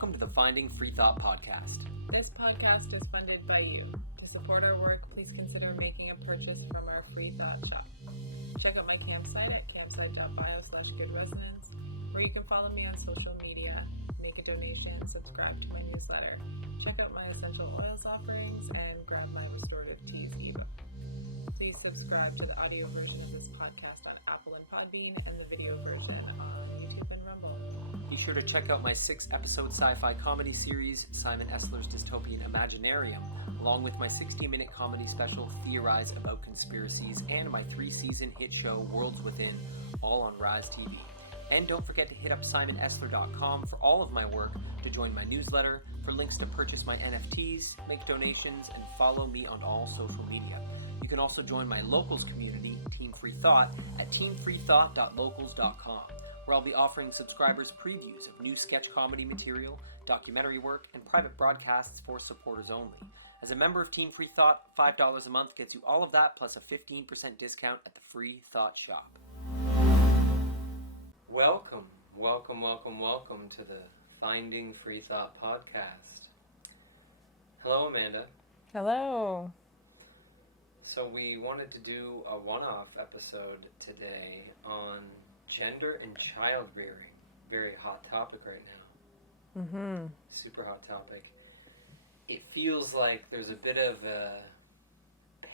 welcome to the Finding Free Thought podcast. This podcast is funded by you. To support our work, please consider making a purchase from our Free Thought shop. Check out my campsite at campsite.bio/goodresonance, where you can follow me on social media, make a donation, subscribe to my newsletter, check out my essential oils offerings, and grab my restorative teas ebook. Please subscribe to the audio version of this podcast on Apple and Podbean and the video version on YouTube and Rumble. Be sure to check out my 6-episode sci-fi comedy series, Simon Esler's Dystopian Imaginarium, along with my 60-minute comedy special, Theorize About Conspiracies, and my 3-season hit show, Worlds Within, all on Rise TV. And don't forget to hit up SimonEsler.com for all of my work, to join my newsletter, for links to purchase my NFTs, make donations, and follow me on all social media. You can also join my locals community, Team Free Thought, at teamfreethought.locals.com, where I'll be offering subscribers previews of new sketch comedy material, documentary work, and private broadcasts for supporters only. As a member of Team Free Thought, $5 a month gets you all of that, plus a 15% discount at the Free Thought shop. Welcome to the Finding Free Thought podcast. Hello, Amanda. Hello. So we wanted to do a one-off episode today on gender and child rearing. Very hot topic right now. Mm-hmm. Super hot topic. It feels like there's a bit of a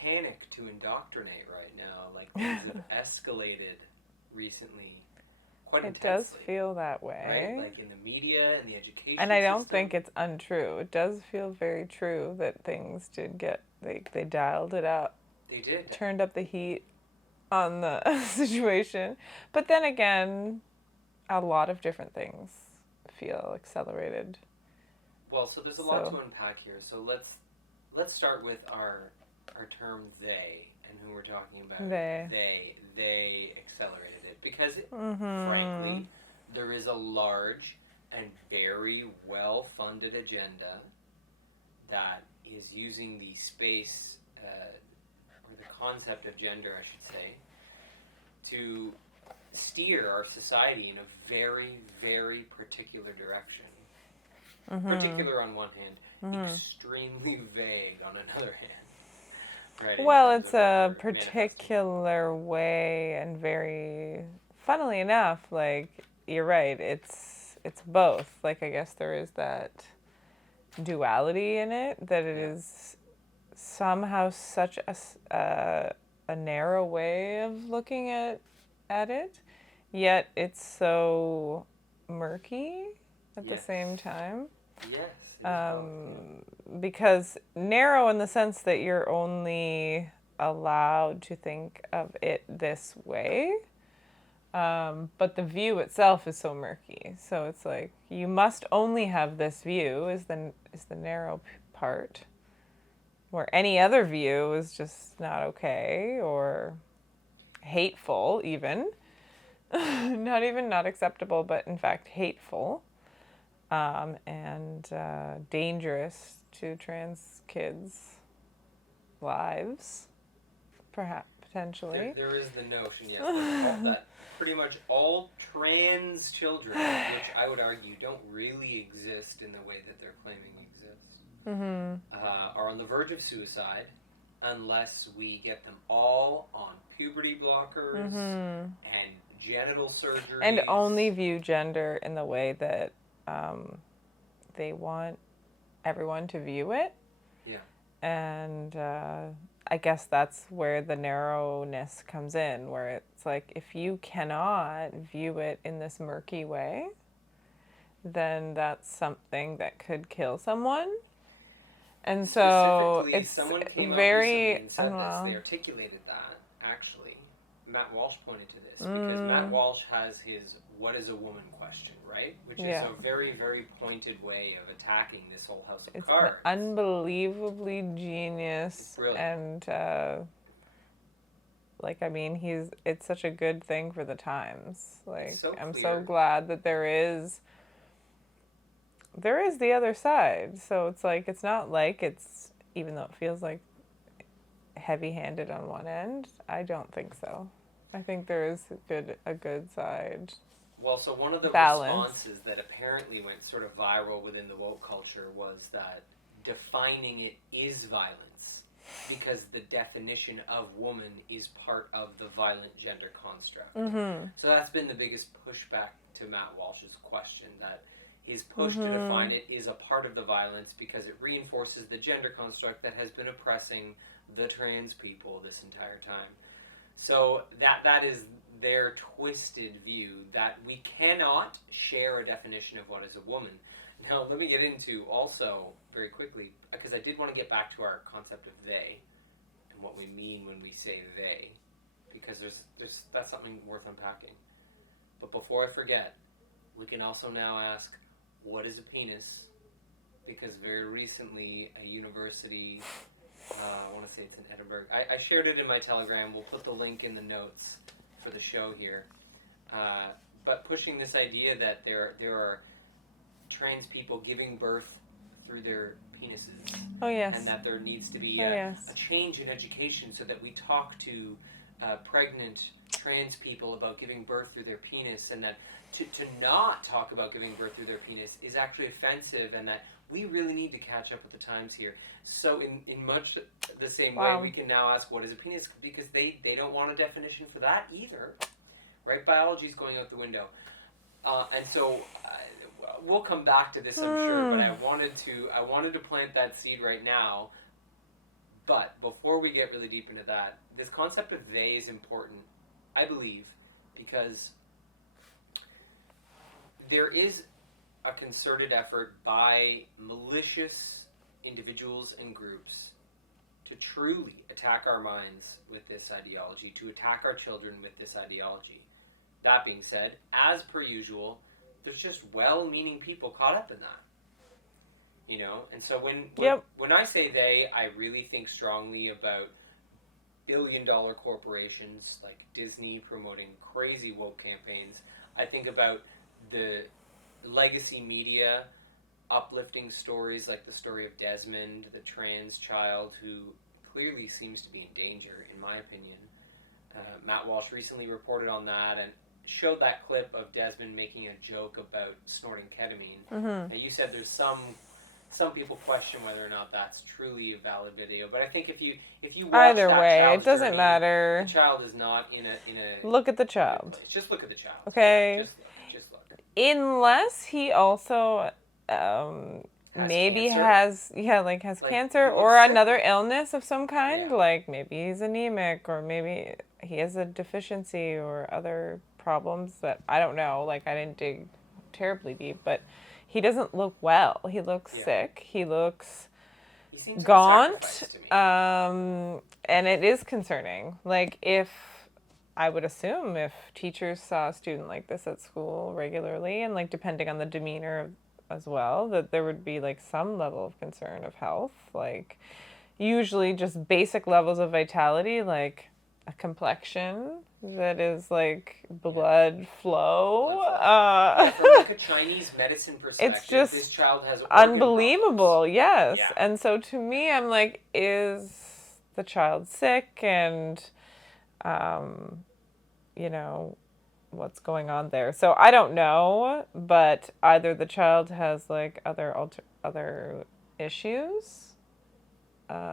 panic to indoctrinate right now. Like things have escalated recently quite intensely. It does feel that way. Right? Like in the media and the education And I don't system. think it's untrue. It does feel very true that things did get, they dialed it up. They did. Turned up the heat on the situation. But then again, a lot of different things feel accelerated. Well, so there's a lot to unpack here. So let's start with our term they and who we're talking about. They accelerated it because frankly, there is a large and very well-funded agenda that is using the space or the concept of gender, I should say, to steer our society in a very, very particular direction. Particular on one hand, extremely vague on another hand. Right? Well, it's a particular way, and very, funnily enough, like, you're right, it's both. Like, I guess there is that duality in it, that it is somehow such a narrow way of looking at it, yet it's so murky at the same time. Yes. Because narrow in the sense that you're only allowed to think of it this way, but the view itself is so murky. So it's like you must only have this view is the narrow part, where any other view is just not okay or hateful even. not acceptable, but in fact hateful. And dangerous to trans kids' lives, perhaps, potentially. There is the notion, yes, that pretty much all trans children, which I would argue don't really exist in the way that they're claiming exist, are on the verge of suicide unless we get them all on puberty blockers and genital surgery. And only view gender in the way that they want everyone to view it. Yeah. And I guess that's where the narrowness comes in, where it's like, if you cannot view it in this murky way, then that's something that could kill someone. And so it's someone came very out and said this. They articulated that, actually. Matt Walsh pointed to this because Matt Walsh has his "what is a woman" question, right? Which is a very, very pointed way of attacking this whole house of cards. It's unbelievably genius, and it's such a good thing for the times. Like, I'm so glad that there is the other side. So it's like, it's not like it's, even though it feels like heavy-handed on one end, I don't think so. I think there is a good side Well, so one of the balance. responses that apparently went sort of viral within the woke culture was that defining it is violence because the definition of woman is part of the violent gender construct. Mm-hmm. So that's been the biggest pushback to Matt Walsh's question, that his push to define it is a part of the violence because it reinforces the gender construct that has been oppressing the trans people this entire time. So that is their twisted view, that we cannot share a definition of what is a woman. Now, let me get into also, very quickly, because I did want to get back to our concept of they and what we mean when we say they, because that's something worth unpacking. But before I forget, we can also now ask, what is a penis? Because very recently, a university, I want to say it's in Edinburgh, I shared it in my Telegram, we'll put the link in the notes for the show here, but pushing this idea that there are trans people giving birth through their penises. Oh, yes. And that there needs to be a change in education so that we talk to pregnant trans people about giving birth through their penis, and that to not talk about giving birth through their penis is actually offensive, and that we really need to catch up with the times here. So in much the same way, we can now ask, what is a penis? Because they don't want a definition for that either. Right? Biology is going out the window. And so we'll come back to this, I'm sure, but I wanted to plant that seed right now. But before we get really deep into that, this concept of they is important, I believe, because there is a concerted effort by malicious individuals and groups to truly attack our minds with this ideology, to attack our children with this ideology. That being said, as per usual, there's just well-meaning people caught up in that. You know? And so when I say they, I really think strongly about billion-dollar corporations like Disney promoting crazy woke campaigns. I think about the legacy media uplifting stories like the story of Desmond, the trans child who clearly seems to be in danger, in my opinion. Matt Walsh recently reported on that and showed that clip of Desmond making a joke about snorting ketamine. Mm-hmm. Now, you said there's some people question whether or not that's truly a valid video, but I think if you watch either that way, child's it doesn't journey, matter. The child is not in a look at the child. Just look at the child. Okay. Yeah, just look. Unless he also maybe has cancer or another illness of some kind, like maybe he's anemic, or maybe he has a deficiency or other problems that I don't know, like I didn't dig terribly deep, but he doesn't look well. He looks sick. He looks gaunt. And it is concerning. Like, I would assume if teachers saw a student like this at school regularly, and like depending on the demeanor as well, that there would be like some level of concern of health, like usually just basic levels of vitality, like a complexion that is like blood flow. From like a Chinese medicine perspective, it's just this child has unbelievable. Yes. Yeah. And so to me, I'm like, is the child sick? And you know, what's going on there? So I don't know, but either the child has like other issues,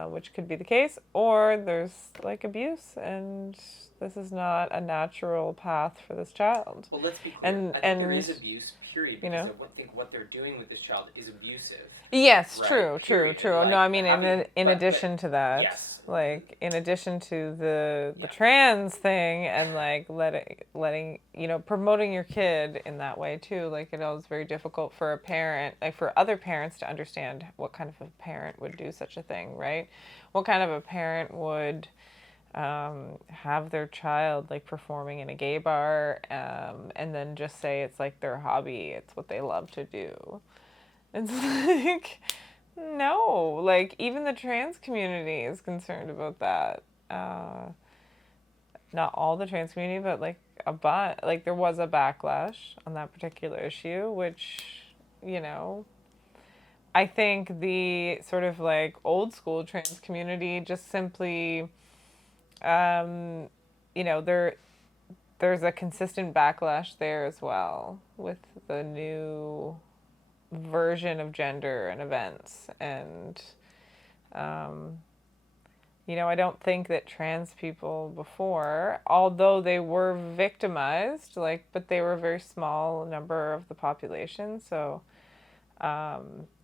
which could be the case, or there's like abuse, and this is not a natural path for this child. Well, let's be clear. I think there is abuse, period. Because I think what they're doing with this child is abusive. Yes, right? true. Like, no, I mean in addition to that. Yes. Like in addition to the trans thing, and like letting promoting your kid in that way too. Like it is very difficult for a parent, like for other parents, to understand what kind of a parent would do such a thing, right? What kind of a parent would have their child like performing in a gay bar, and then just say it's like their hobby, it's what they love to do. It's like, no, like even the trans community is concerned about that. Not all the trans community, but like there was a backlash on that particular issue, which, I think the sort of like old school trans community just simply, there's a consistent backlash there as well with the new version of gender and events. And, um, I don't think that trans people before, although they were victimized, but they were a very small number of the population. So,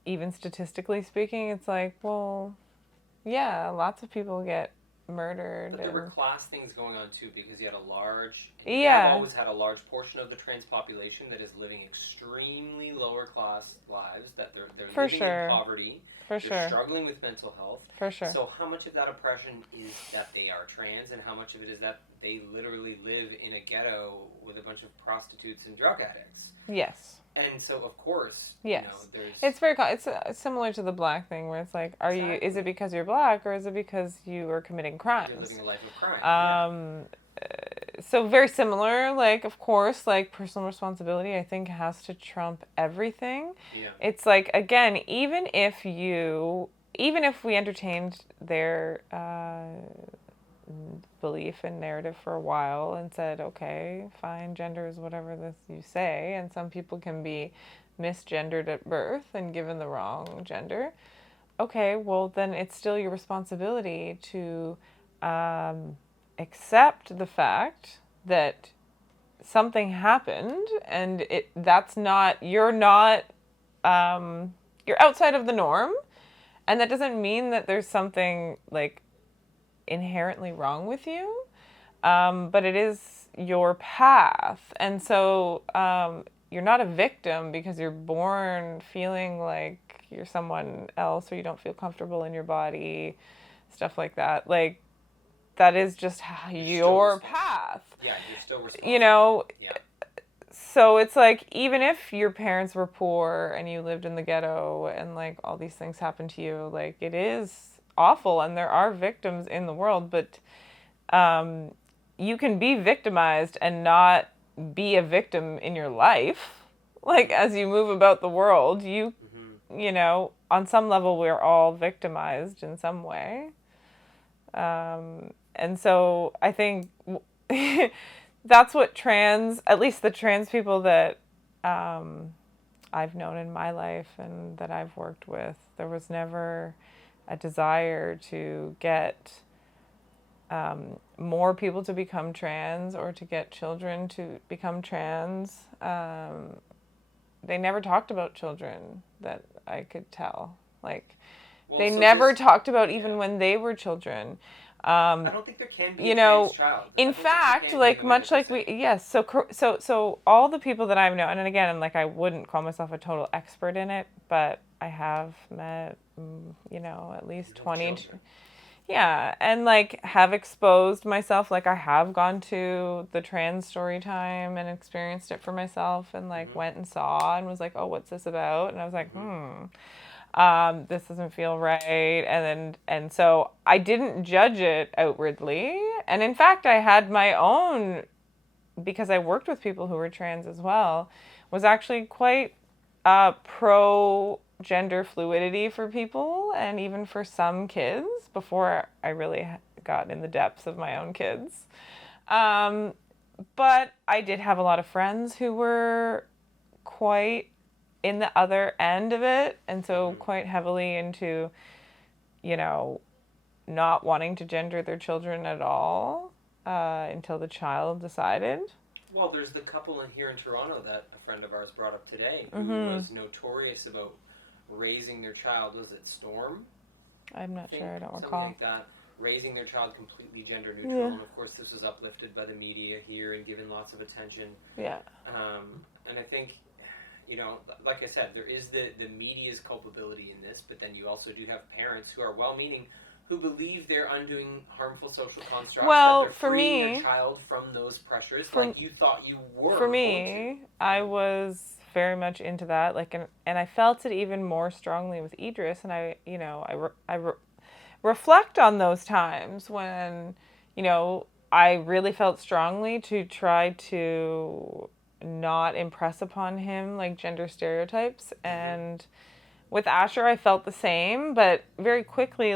even statistically speaking, it's like, well, yeah, lots of people get murdered. But there were class things going on too, because you had Yeah. have always had a large portion of the trans population that is living extremely lower class lives, that they're For living sure. in poverty. For They're sure. struggling with mental health. For sure. So how much of that oppression is that they are trans, and how much of it is that they literally live in a ghetto with a bunch of prostitutes and drug addicts? Yes. And so, of course, Yes. there's... It's similar to the black thing, where it's like, is it because you're black, or is it because you are committing crimes? You're living a life of crime. So very similar, of course, personal responsibility, I think, has to trump everything. Yeah. It's like, again, even if we entertained their belief and narrative for a while and said, okay, fine, gender is whatever this you say, and some people can be misgendered at birth and given the wrong gender. Okay, well, then it's still your responsibility to accept the fact that something happened, and you're outside of the norm, and that doesn't mean that there's something inherently wrong with you, but it is your path. And so you're not a victim because you're born feeling like you're someone else, or you don't feel comfortable in your body, stuff like that. That is just your path. Yeah, you're still responsible. Yeah. So it's like, even if your parents were poor and you lived in the ghetto and all these things happened to you, it is awful, and there are victims in the world, but you can be victimized and not be a victim in your life. As you move about the world, on some level, we're all victimized in some way. And so I think that's what at least the trans people that I've known in my life and that I've worked with, there was never a desire to get more people to become trans or to get children to become trans. They never talked about children, that I could tell. They never talked about even when they were children. I don't think there can be a trans child. In fact, much like yes. So all the people that I've known, and again, I wouldn't call myself a total expert in it, but I have met, at least 20. Yeah, and have exposed myself. I have gone to the trans story time and experienced it for myself, and went and saw and was like, oh, what's this about? And I was like, this doesn't feel right. And so I didn't judge it outwardly. And in fact, I had my own, because I worked with people who were trans as well, was actually quite pro gender fluidity for people, and even for some kids, before I really got in the depths of my own kids. But I did have a lot of friends who were quite in the other end of it, and so quite heavily into, not wanting to gender their children at all until the child decided. Well, there's the couple here in Toronto that a friend of ours brought up today, who was notorious about raising their child. Was it Storm? I'm not sure. I don't recall. Something like that. Raising their child completely gender neutral, Yeah. and of course this was uplifted by the media here and given lots of attention. Yeah. And I think, like I said, there is the media's culpability in this, but then you also do have parents who are well-meaning, who believe they're undoing harmful social constructs, Well, that they're for freeing me, their child from those pressures, you thought you were. For me, I was very much into that, and I felt it even more strongly with Idris, and I reflect on those times when, I really felt strongly to try to not impress upon him gender stereotypes. And with Asher, I felt the same, but very quickly,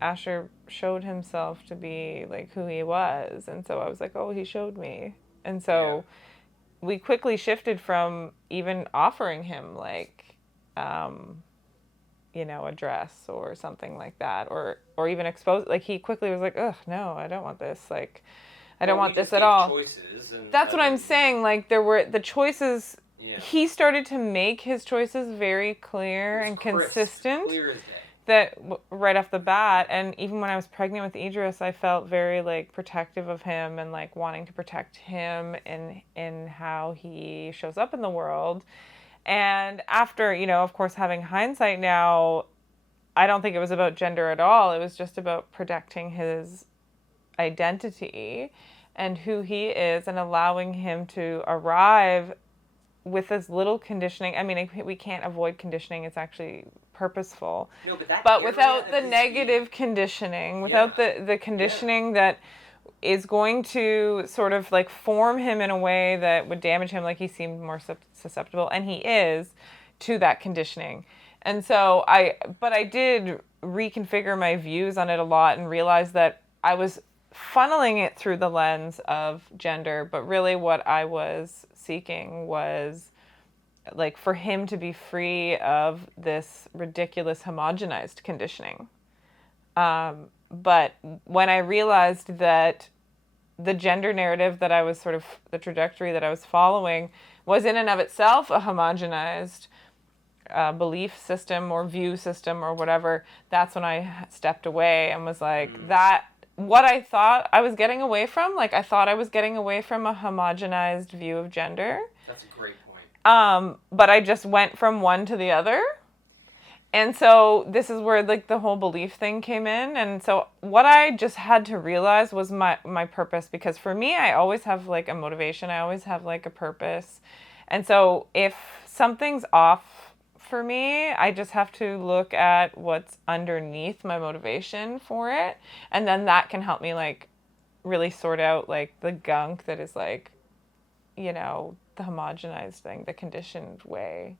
Asher showed himself to be who he was, and so I was like, oh, he showed me And so we quickly shifted from even offering him like, you know, a dress or something like that, or even expose. Like he quickly was like, ugh, no, I don't want this. Like, I don't want this at all. Choices and that's what I'm saying. Like there were the choices. Yeah. He started to make his choices very clear and consistent. Clear as day. That right off the bat, and even when I was pregnant with Idris, I felt very like protective of him and like wanting to protect him in how he shows up in the world. And after, you know, of course, having hindsight now, I don't think it was about gender at all. It was just about protecting his identity and who he is and allowing him to arrive with as little conditioning. I mean, we can't avoid conditioning. It's actually purposeful. No, but but without the negative conditioning, without the conditioning that is going to sort of like form him in a way that would damage him, like he seemed more susceptible, and he is, to that conditioning. And so I did reconfigure my views on it a lot and realize that I was funneling it through the lens of gender, but really what I was seeking was like for him to be free of this ridiculous homogenized conditioning. But when I realized that the gender narrative that I was sort of, the trajectory that I was following was in and of itself a homogenized belief system or view system or whatever, that's when I stepped away and was like, that, what I thought I was getting away from, like I thought I was getting away from a homogenized view of gender. That's a great point. But I just went from one to the other. And so this is where like the whole belief thing came in. And so what I just had to realize was my purpose, because for me, I always have like a motivation. I always have like a purpose. And so if something's off for me, I just have to look at what's underneath my motivation for it. And then that can help me like really sort out like the gunk that is like, you know, the homogenized thing, the conditioned way.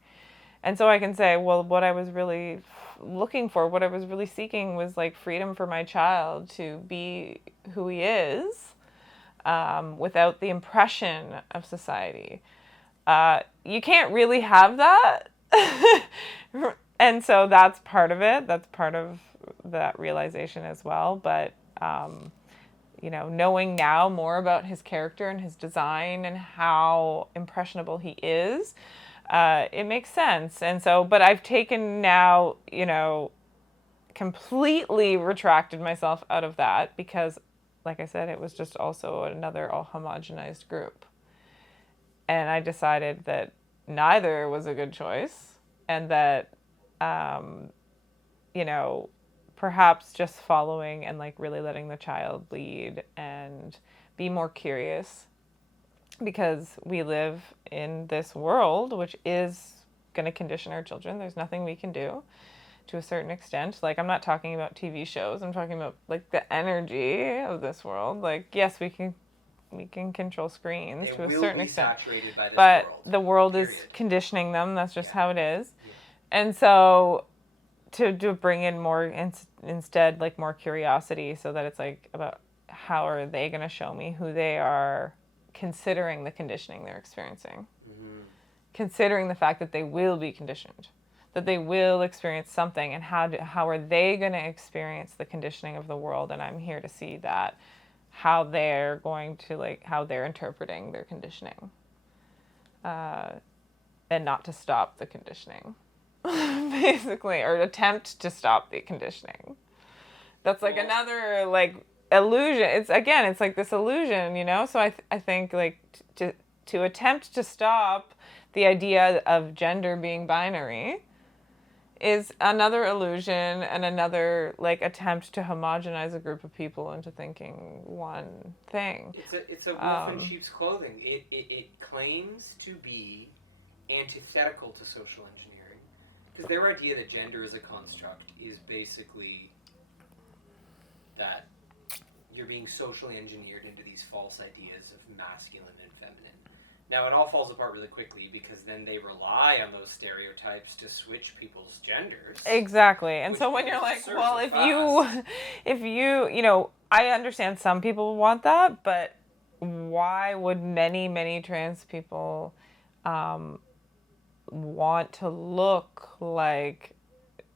And so I can say, well, what I was really looking for, what I was really seeking was like freedom for my child to be who he is without the impression of society. You can't really have that. And so that's part of it. That's part of that realization as well. But you know, knowing now more about his character and his design and how impressionable he is, it makes sense. And so, but I've taken now, you know, completely retracted myself out of that because, like I said, it was just also another all homogenized group. And I decided that neither was a good choice and that, you know, perhaps just following and like really letting the child lead and be more curious, because we live in this world which is going to condition our children. There's nothing we can do to a certain extent. Like I'm not talking about TV shows. I'm talking about like the energy of this world. Like yes, we can control screens to a certain extent, but the world is conditioning them. That's just how it is. And so to bring in more instead like more curiosity, so that it's like about how are they going to show me who they are, considering the conditioning they're experiencing, considering the fact that they will be conditioned, that they will experience something, and how are they going to experience the conditioning of the world. And I'm here to see that, how they're going to like, how they're interpreting their conditioning, and not to stop the conditioning. Basically, or attempt to stop the conditioning. That's like another like illusion. It's like this illusion, you know. So I think like to attempt to stop the idea of gender being binary is another illusion and another like attempt to homogenize a group of people into thinking one thing. It's a wolf in sheep's clothing. It claims to be antithetical to social engineering. Because their idea that gender is a construct is basically that you're being socially engineered into these false ideas of masculine and feminine. Now, it all falls apart really quickly because then they rely on those stereotypes to switch people's genders. Exactly. And so when you're like, well, if you, you know, I understand some people want that, but why would many trans people want to look like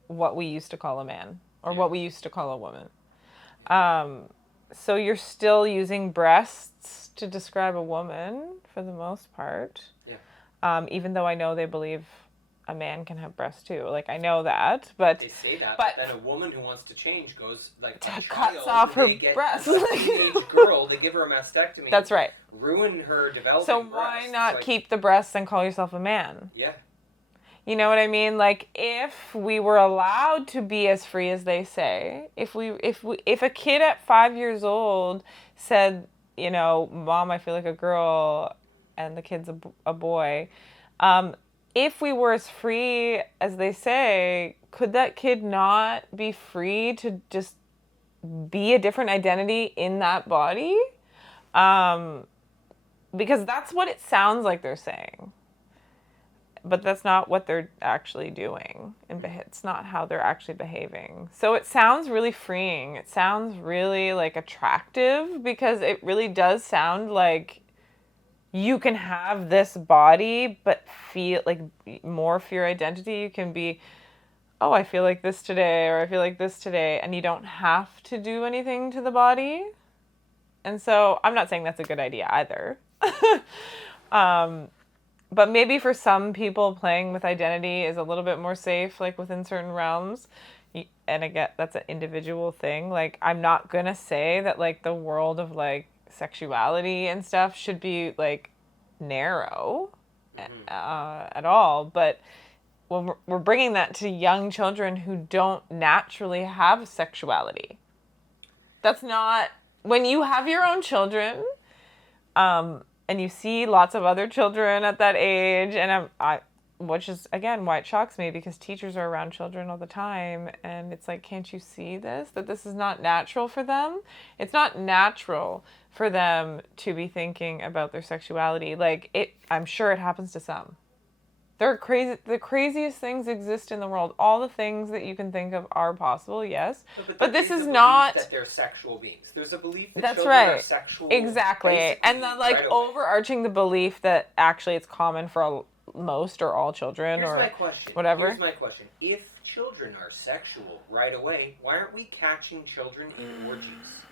what we used to call a man or what we used to call a woman? So you're still using breasts to describe a woman for the most part. Yeah. Even though I know they believe a man can have breasts too. Like, I know that, but they say that, but then a woman who wants to change goes like a cuts child, off her they get breasts. A teenage girl, they give her a mastectomy. That's right. Ruin her developing So breasts. why not like, keep the breasts and call yourself a man? Yeah. You know what I mean? Like, if we were allowed to be as free as they say, if a kid at 5 years old said, you know, Mom, I feel like a girl, and the kid's a boy, if we were as free as they say, could that kid not be free to just be a different identity in that body? Because that's what it sounds like they're saying. But that's not what they're actually doing. And it's not how they're actually behaving. So it sounds really freeing. It sounds really like attractive because it really does sound like you can have this body but feel like morph your identity. You can be, oh, I feel like this today, or I feel like this today, and you don't have to do anything to the body. And so I'm not saying that's a good idea either. But maybe for some people, playing with identity is a little bit more safe, like within certain realms. And again, that's an individual thing. Like, I'm not going to say that, like, the world of, like, sexuality and stuff should be, like, narrow at all. But when we're bringing that to young children who don't naturally have sexuality, that's not... When you have your own children... and you see lots of other children at that age, and which is, again, why it shocks me, because teachers are around children all the time, and it's like, can't you see this? That this is not natural for them? It's not natural for them to be thinking about their sexuality. Like, I'm sure it happens to some. They're crazy. The craziest things exist in the world. All the things that you can think of are possible, yes. But this is not... that they're sexual beings. There's a belief that that's children right. are sexual. Exactly. And the, like, right overarching the belief that actually it's common for most or all children. Here's or my question. Whatever. Here's my question. If children are sexual right away, why aren't we catching children in orgies?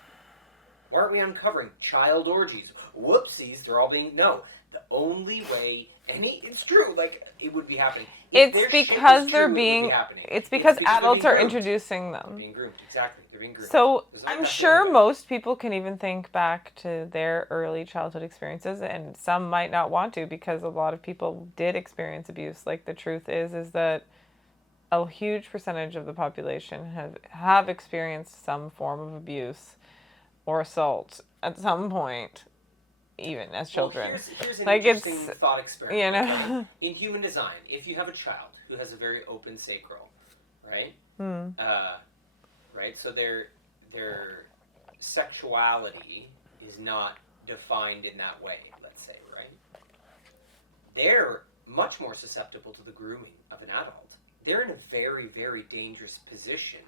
Why aren't we uncovering child orgies? Whoopsies, they're all being... No. The only way... It's true, like, it would be happening. It's because they're being... It's because adults are introducing them. They're being groomed, exactly. They're being groomed. So, I'm sure most people can even think back to their early childhood experiences, and some might not want to, because a lot of people did experience abuse. Like, the truth is that a huge percentage of the population have experienced some form of abuse or assault at some point, even as children. Well, here's an like, interesting thought experiment. You know, in human design, if you have a child who has a very open sacral, right? Right. So their sexuality is not defined in that way. Let's say, right? They're much more susceptible to the grooming of an adult. They're in a very, very dangerous position,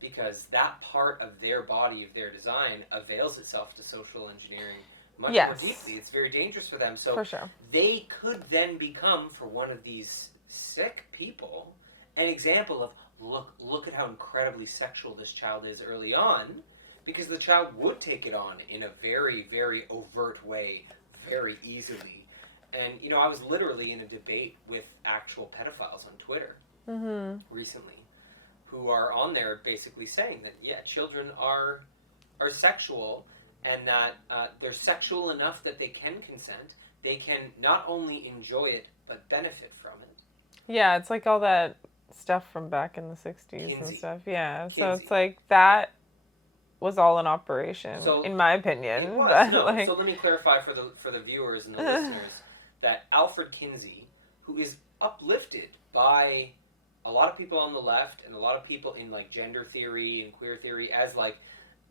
because that part of their body, of their design, avails itself to social engineering much more deeply. It's very dangerous for them. So for sure. They could then become, for one of these sick people, an example of, look at how incredibly sexual this child is early on, because the child would take it on in a very, very overt way, very easily. And, you know, I was literally in a debate with actual pedophiles on Twitter recently, who are on there basically saying that, yeah, children are sexual, and that they're sexual enough that they can consent. They can not only enjoy it, but benefit from it. Yeah, it's like all that stuff from back in the 60s Kinsey. and stuff. Yeah, Kinsey. so it's like that was all an operation, in my opinion. It was. But, no, like... So let me clarify for the viewers and the listeners that Alfred Kinsey, who is uplifted by a lot of people on the left and a lot of people in, like, gender theory and queer theory as, like,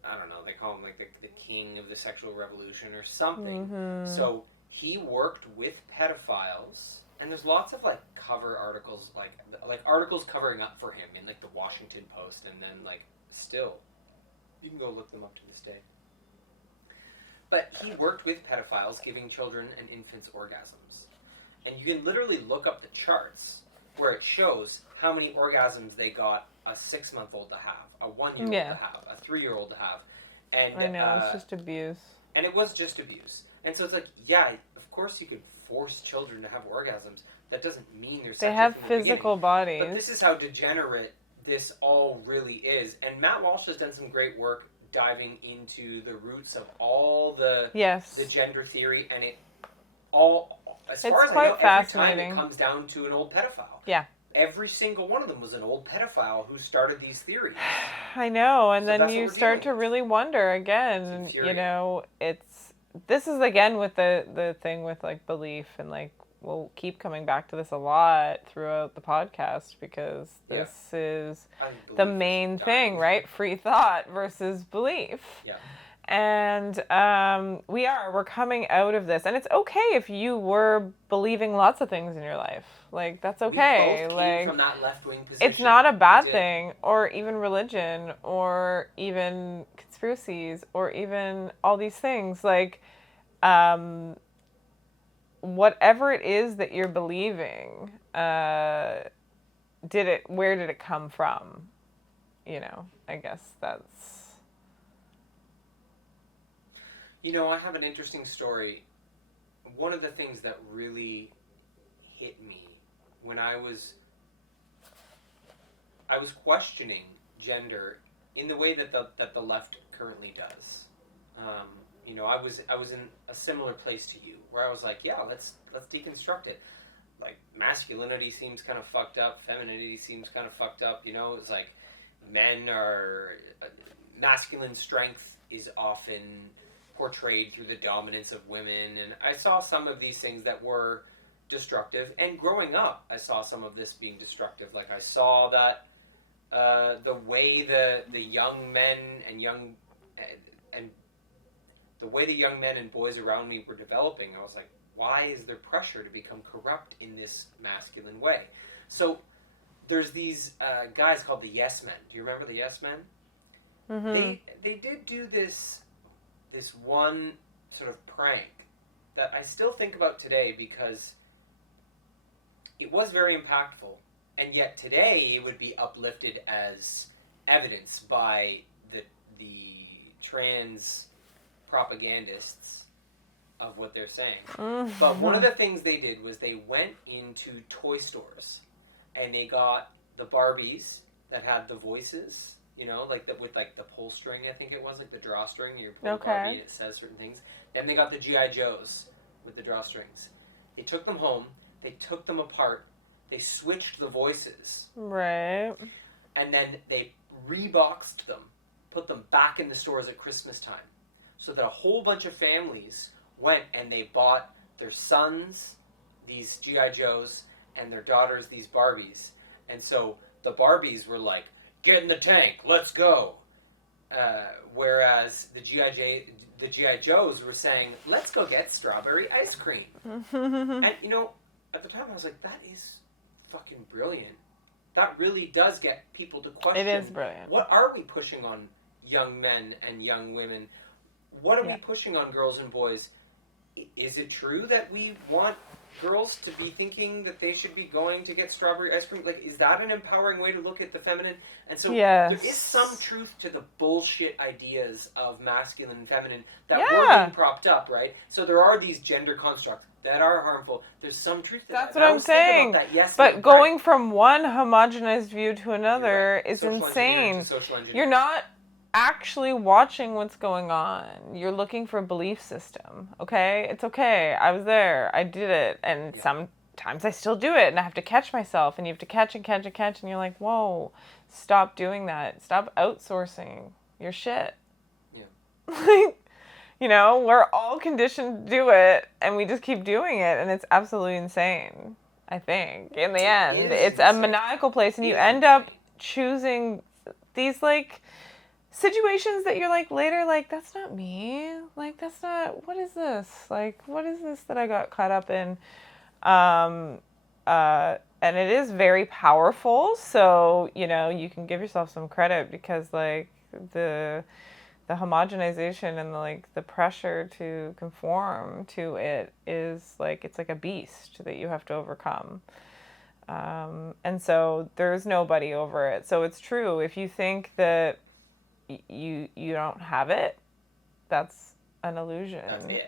I don't know, they call him, like, the king of the sexual revolution or something. So he worked with pedophiles, and there's lots of, like, cover articles, like articles covering up for him in, like, the Washington Post, and then, like, still, you can go look them up to this day. But he worked with pedophiles, giving children and infants orgasms. And you can literally look up the charts where it shows how many orgasms they got a 6-month-old to have, a 1-year-old to have, a 3-year-old to have. And I know, it's just abuse. And it was just abuse. And so it's like, yeah, of course you could force children to have orgasms. That doesn't mean they're sexual. They have physical bodies. But this is how degenerate this all really is. And Matt Walsh has done some great work diving into the roots of all the gender theory, and it all, as far as I know, every time it comes down to an old pedophile. Yeah. Every single one of them was an old pedophile who started these theories. I know, and then you start to really wonder again, this is again with the thing with like belief, and like we'll keep coming back to this a lot throughout the podcast because this is the main thing, right? Free thought versus belief. Yeah. And we're coming out of this, and it's okay if you were believing lots of things in your life. Like, that's okay. We both like came from that left-wing position. It's not a bad thing, or even religion, or even conspiracies, or even all these things. Like, whatever it is that you're believing, where did it come from? You know, I guess that's... You know, I have an interesting story. One of the things that really hit me when I was questioning gender in the way that the left currently does. You know, I was in a similar place to you, where I was like, yeah, let's deconstruct it. Like, masculinity seems kind of fucked up, femininity seems kind of fucked up. You know, it's like masculine strength is often portrayed through the dominance of women, and I saw some of these things that were destructive, and growing up I saw some of this being destructive. Like, I saw that the way the young men and boys around me were developing, I was like, why is there pressure to become corrupt in this masculine way? So there's these guys called the Yes Men. Do you remember the Yes Men? Mm-hmm. They did do this one sort of prank that I still think about today, because it was very impactful, and yet today it would be uplifted as evidence by the trans propagandists of what they're saying. Mm-hmm. But one of the things they did was they went into toy stores and they got the Barbies that had the voices, you know, with the pull string, I think it was, like the drawstring. You pull the Barbie and it says certain things. Then they got the G.I. Joes with the drawstrings. They took them home. They took them apart. They switched the voices. Right. And then they reboxed them, put them back in the stores at Christmas time, so that a whole bunch of families went and they bought their sons these G.I. Joes and their daughters these Barbies. And so the Barbies were like, get in the tank, let's go. Whereas the G.I. Joes were saying, let's go get strawberry ice cream. And, you know, at the time I was like, that is fucking brilliant. That really does get people to question. It is brilliant. What are we pushing on young men and young women? What are we pushing on girls and boys? Is it true that we want girls to be thinking that they should be going to get strawberry ice cream? Like, is that an empowering way to look at the feminine? And so there is some truth to the bullshit ideas of masculine and feminine that were being propped up, right? So there are these gender constructs that are harmful. There's some truth to that. That's what I'm saying. But going from one homogenized view to another is insane. You're not actually watching what's going on. You're looking for a belief system, okay? It's okay. I was there. I did it. And sometimes I still do it, and I have to catch myself, and you have to catch and catch and catch, and you're like, whoa, stop doing that. Stop outsourcing your shit. Yeah. You know, we're all conditioned to do it, and we just keep doing it, and it's absolutely insane, I think. In the end, it's a maniacal place, and you end up choosing these, like, situations that you're like later, like, that's not me. Like, that's not, what is this? Like, what is this that I got caught up in? And it is very powerful. So, you know, you can give yourself some credit because, like, the the homogenization and the pressure to conform to it is like, it's like a beast that you have to overcome. And so there's nobody over it. So it's true. If you think that you don't have it, that's an illusion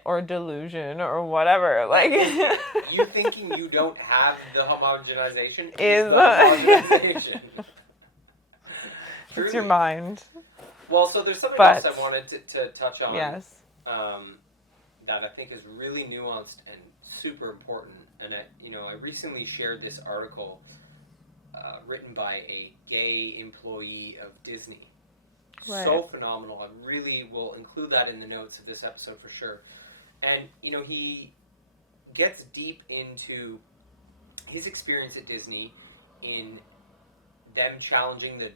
or delusion or whatever. Like you thinking you don't have the homogenization is the homogenization. It's your mind. Well, so there's something else I wanted to touch on. Yes. That I think is really nuanced and super important. And I recently shared this article written by a gay employee of Disney. Right. So phenomenal. I really will include that in the notes of this episode for sure. And, he gets deep into his experience at Disney in them challenging the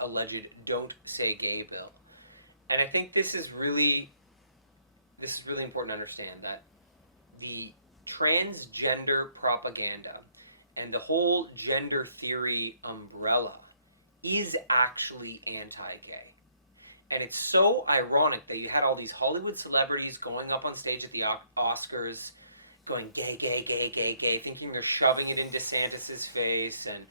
alleged "Don't Say Gay" bill. And I think this is really important to understand, that the transgender propaganda and the whole gender theory umbrella is actually anti-gay. And it's so ironic that you had all these Hollywood celebrities going up on stage at the Oscars going gay, gay, gay, gay, gay, thinking they're shoving it in DeSantis' face. And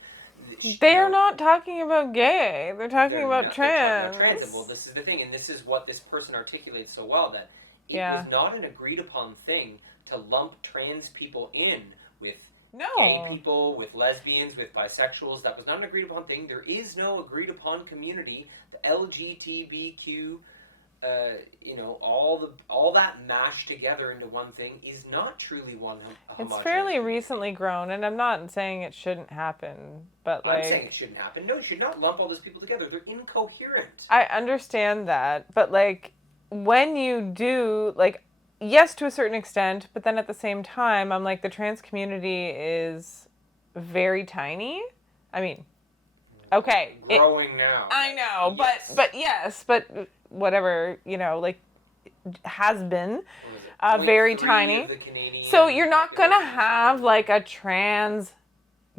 they're not talking about gay. They're talking about trans. They're talking about trans. Well, this is the thing, and this is what this person articulates so well, that it was not an agreed upon thing to lump trans people in with gay people, with lesbians, with bisexuals. That was not an agreed upon thing. There is no agreed upon community. The LGBTQ, all that mashed together into one thing is not truly one homogeneous. It's fairly recently grown, and I'm not saying it shouldn't happen, but I'm saying it shouldn't happen. No, you should not lump all those people together. They're incoherent. I understand that, but when you do, yes, to a certain extent, but then at the same time, I'm like, the trans community is very tiny. I mean, okay. Growing now. I know, yes. but whatever, has been very tiny. So you're not going to have, a trans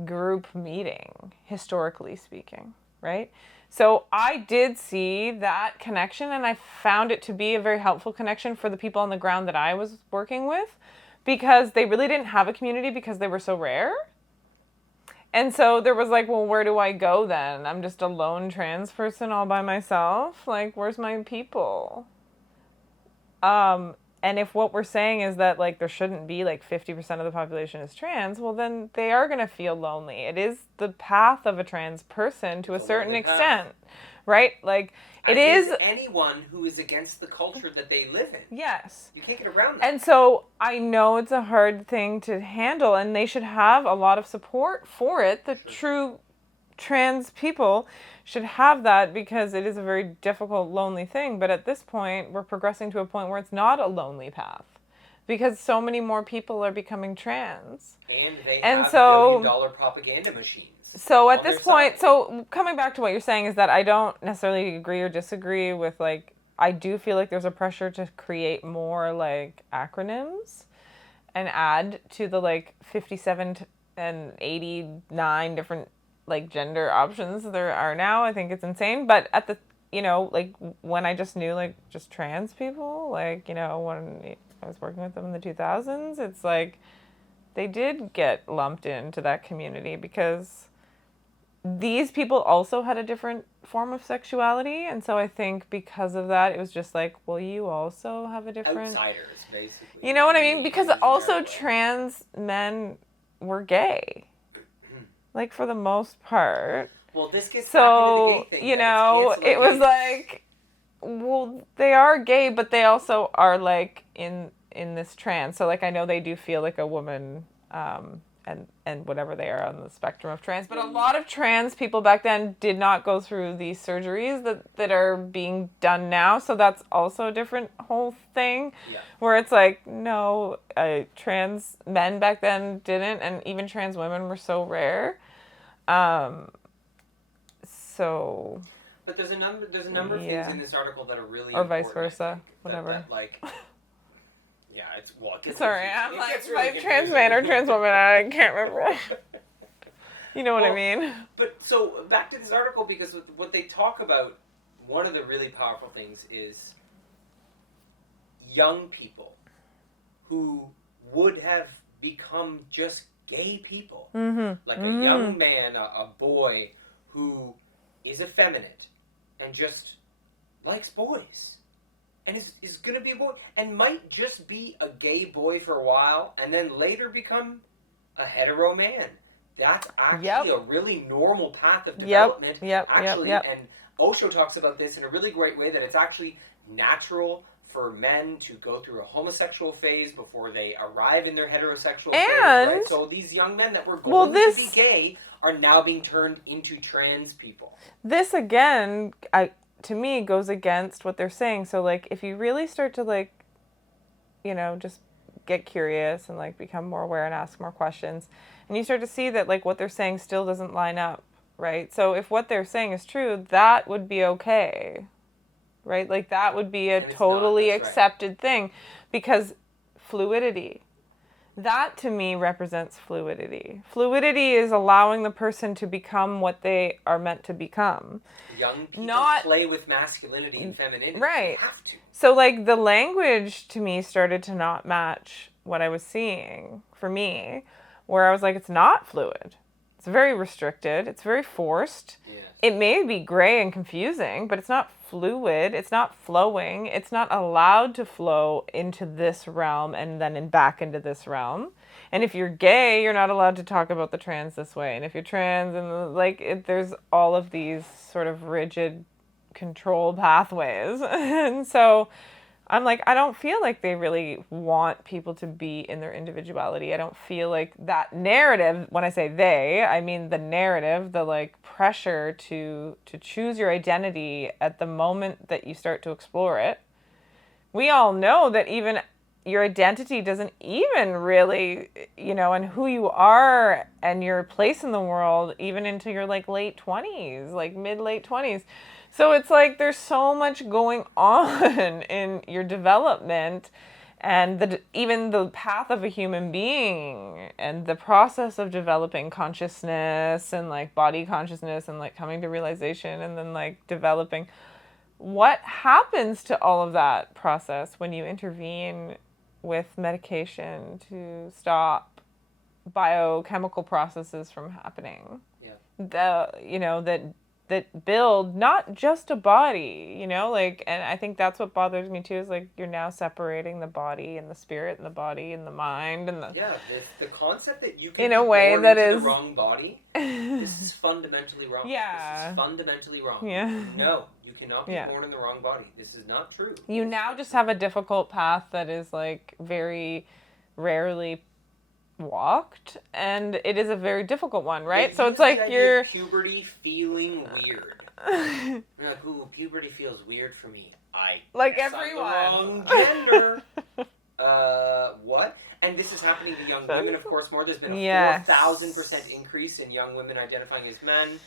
group meeting, historically speaking, right? So I did see that connection, and I found it to be a very helpful connection for the people on the ground that I was working with, because they really didn't have a community because they were so rare. And so there was well, where do I go then? I'm just a lone trans person all by myself. Where's my people? And if what we're saying is that there shouldn't be 50% of the population is trans, well then they are going to feel lonely. It is the path of a trans person to a certain extent, right? It is anyone who is against the culture that they live in. Yes. You can't get around that. And so I know it's a hard thing to handle, and they should have a lot of support for it. The true trans people should have that, because it is a very difficult, lonely thing. But at this point, we're progressing to a point where it's not a lonely path, because so many more people are becoming trans. And they have billion-dollar propaganda machines. So at this point, so coming back to what you're saying is that I don't necessarily agree or disagree with, I do feel like there's a pressure to create more, acronyms and add to the, 57 and 89 different gender options there are now. I think it's insane. But at the, when I just knew, just trans people, when I was working with them in the 2000s, it's they did get lumped into that community, because these people also had a different form of sexuality. And so I think because of that, it was just well, you also have a different... Outsiders, basically. You know what I mean? Because also trans men were gay. For the most part. Well, this gets back into the gay thing. It was well, they are gay, but they also are in this trans. So I know they do feel like a woman, and whatever they are on the spectrum of trans. But a lot of trans people back then did not go through these surgeries that are being done now. So that's also a different whole thing, where it's no, trans men back then didn't, and even trans women were so rare. So. But there's a number of things in this article that are really or important, vice versa, whatever. Yeah, it's sorry, I'm really trans man or trans woman, I can't remember. You know what I mean? But so back to this article, because what they talk about one of the really powerful things is young people who would have become just gay people. Like a young man, a boy who is effeminate and just likes boys. And is going to be a boy. And might just be a gay boy for a while and then later become a hetero man. That's actually a really normal path of development. And Osho talks about this in a really great way, that it's actually natural for men to go through a homosexual phase before they arrive in their heterosexual phase. Right? So these young men that were going to be gay are now being turned into trans people. This, again, to me, goes against what they're saying. So, like, if you really start to, like, you know, just get curious and, like, become more aware and ask more questions, and you start to see that, like, what they're saying still doesn't line up, right? So if what they're saying is true, that would be okay, right? Like, that would be a totally accepted thing, because fluidity, that to me represents fluidity. Fluidity is allowing the person to become what they are meant to become. Young people play with masculinity and femininity. Right. They have to. So, like, the language to me started to not match what I was seeing for me, where I was like, it's not fluid. It's very restricted. It's very forced. Yeah. It may be gray and confusing, but it's not fluid. It's not flowing. It's not allowed to flow into this realm and then back into this realm. And if you're gay, you're not allowed to talk about the trans this way. And if you're trans, and there's all of these sort of rigid control pathways. And so I'm like, I don't feel like they really want people to be in their individuality. I don't feel like that narrative, when I say they, I mean the narrative, the, like, pressure to choose your identity at the moment that you start to explore it. We all know that even your identity doesn't even really, you know, and who you are and your place in the world, even into your, like, late 20s, like mid-late 20s. So it's like there's so much going on in your development, and even the path of a human being and the process of developing consciousness and, like, body consciousness and, like, coming to realization and then, like, developing. What happens to all of that process when you intervene with medication to stop biochemical processes from happening? That build not just a body, you know, like, and I think that's what bothers me too, is, like, you're now separating the body and the spirit and the body and the mind and the concept that you can in a way that is the wrong body. This is fundamentally wrong. This is fundamentally wrong. No, you cannot be born in the wrong body. This is not true. You now just have a difficult path that is, like, very rarely walked, and it is a very difficult one, right? So it's like you're puberty feeling weird. You're like, ooh, puberty feels weird for me. I like guess everyone. I'm the wrong gender. What? And this is happening to young women, of course, more. There's been a 4,000% increase in young women identifying as men.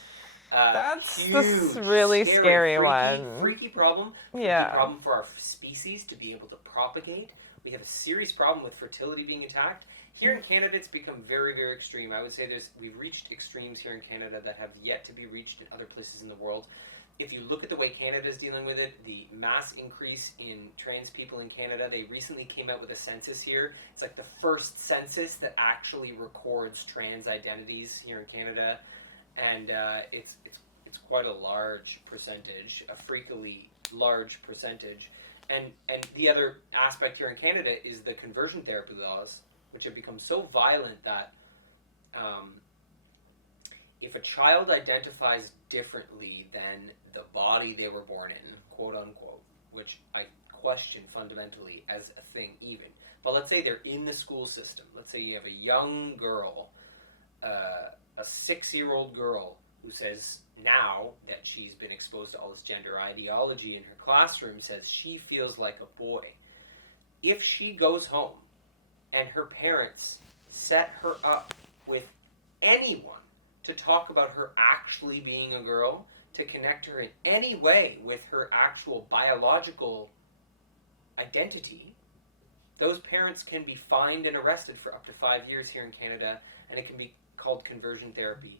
That's huge, the really scary one. Freaky problem. Freaky problem for our species to be able to propagate. We have a serious problem with fertility being attacked. Here in Canada, it's become very, very extreme. I would say we've reached extremes here in Canada that have yet to be reached in other places in the world. If you look at the way Canada is dealing with it, the mass increase in trans people in Canada, they recently came out with a census here. It's like the first census that actually records trans identities here in Canada. And it's quite a large percentage, a freakily large percentage. And the other aspect here in Canada is the conversion therapy laws, which have become so violent that if a child identifies differently than the body they were born in, quote unquote, which I question fundamentally as a thing even, but let's say they're in the school system. Let's say you have a young girl, a 6-year-old girl, who says now that she's been exposed to all this gender ideology in her classroom, says she feels like a boy. If she goes home and her parents set her up with anyone to talk about her actually being a girl, to connect her in any way with her actual biological identity, those parents can be fined and arrested for up to 5 years here in Canada, and it can be called conversion therapy.